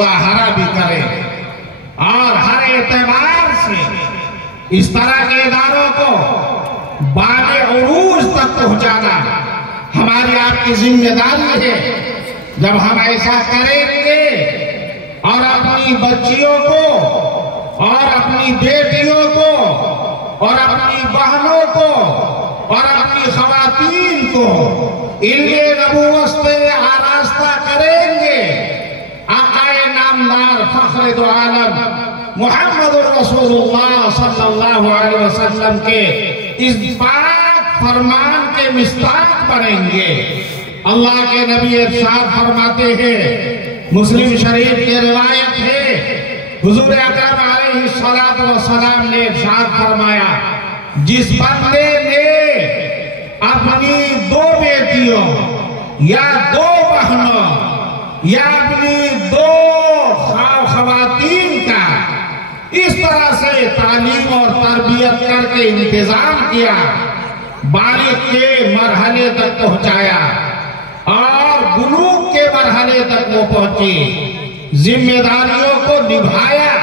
مظاہرہ بھی کریں اور ہر اعتبار سے اس طرح کے اداروں کو بالغ عروج تک پہنچانا ہماری آپ کی ذمہ داری ہے۔ جب ہم ایسا کریں گے اور اپنی بچیوں کو اور اپنی بیٹیوں کو اور اپنی بہنوں کو اور اپنی خواتین کو علم نبوت سے آراستہ کریں گے، آقا نامدار فخر دو عالم محمد رسول اللہ صلی اللہ علیہ وسلم کے اس پاک فرمان کے مصداق بنیں گے۔ اللہ کے نبی ارشاد فرماتے ہیں، مسلم شریف کی روایت ہے، حضور اکرم علیہ السلام نے ارشاد فرمایا، جس بندے نے اپنی 2 بیٹیوں یا 2 بہنوں یا اپنی 2 خواتین کا اس طرح سے تعلیم اور تربیت کر کے انتظام کیا، بالغ کے مرحلے تک پہنچایا اور بلوغ کے مرحلے تک وہ پہنچی، ذمہ داریوں کو نبھایا،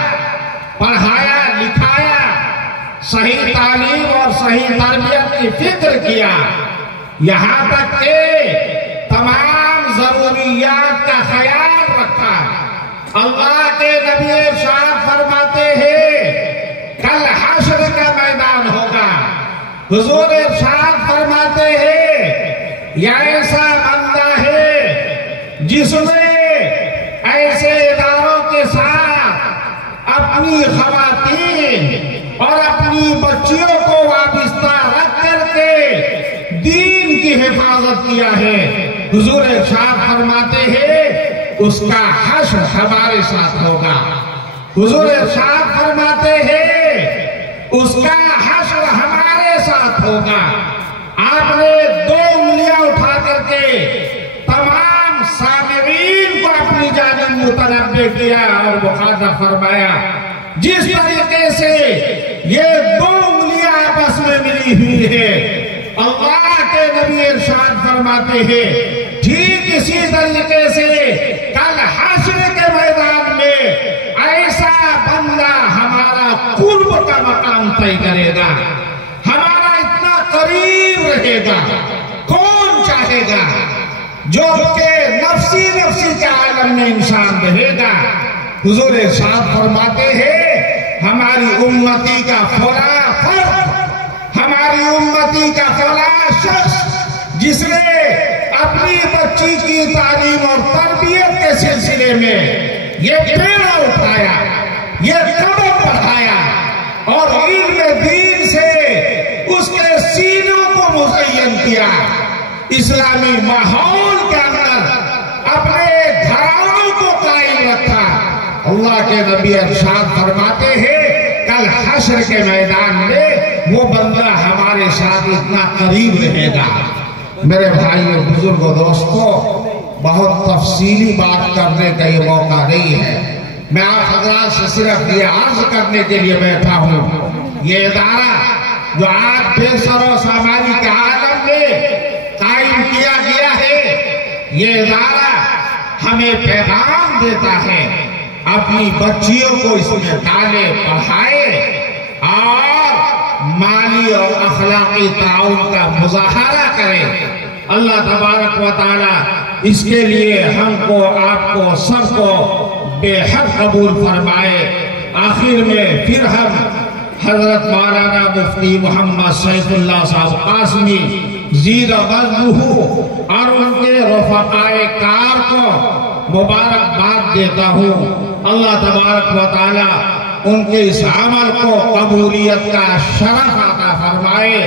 پڑھایا لکھایا، صحیح تعلیم اور صحیح تربیت کی فکر کیا، یہاں تک کہ تمام ضروریات کا خیال رکھا۔ اللہ کے نبی ارشاد فرماتے ہیں، کل حشر کا میدان ہوگا، حضور ارشاد فرماتے ہیں، یہ ایسا بندہ ہے جس نے ایسے اداروں کے ساتھ اپنی خواتین اور اپنی بچیوں کو وابستہ رکھ کر کے دین کی حفاظت کیا ہے۔ حضور ارشاد فرماتے ہیں، اس کا حشر ہمارے ساتھ ہوگا۔ حضور ارشاد فرماتے ہیں، اس کا حشر ہمارے ساتھ ہوگا۔ آپ نے 2 انگلیاں اٹھا کر کے تمام سامعین کو اپنی جانب متنبہ کیا اور مخاطب فرمایا، جس طریقے سے یہ 2 انگلیاں آپس میں ملی ہوئی ہے، اللہ کے نبی ارشاد فرماتے ہیں، ٹھیک اسی طریقے سے کل حشر کے میدان میں ایسا بندہ ہمارا قرب کا مقام طے کرے گا، ہمارا اتنا قریب رہے گا۔ کون چاہے گا جو کہ نفسی کے عالم میں انسان رہے گا؟ حضور ارشاد فرماتے ہیں، ہماری امتی کا فلاں فرد، ہماری امتی کا فلاں شخص جس نے اپنی بچی کی تعلیم اور تربیت کے سلسلے میں یہ بیڑا اٹھایا، یہ قدم بڑھایا اور علم دین سے اس کے سینوں کو مزین کیا، اسلامی ماحول کے اندر اپنے گھرانوں کو قائم رکھا، اللہ کے نبی ارشاد فرماتے ہیں، کل حشر کے میدان میں وہ بندہ ہمارے ساتھ اتنا قریب رہے گا۔ میرے بھائیو، بزرگوں، دوستو، بہت تفصیلی بات کرنے کا یہ موقع نہیں ہے، میں آپ حضرات سے صرف یہ عرض کرنے کے لیے بیٹھا ہوں، یہ ادارہ جو آج بے سر و سامانی کے عالم میں قائم کیا گیا ہے، یہ ادارہ ہمیں پیغام دیتا ہے، اپنی بچیوں کو اس میں ڈالے، پڑھائے اور مالی اور اخلاقی تعاون کا مظاہرہ کرے۔ اللہ تبارک و تعالی اس کے لیے ہم کو، آپ کو، سب کو بے حد قبول فرمائے۔ آخر میں پھر ہم حضرت مولانا مفتی محمد سیف اللہ صاحب قاسمی زید بزمہ اور ان کے رفقائے کار کو مبارکباد دیتا ہوں۔ اللہ تبارک و تعالی ان کے اس عمل کو قبولیت کا شرف عطا فرمائے۔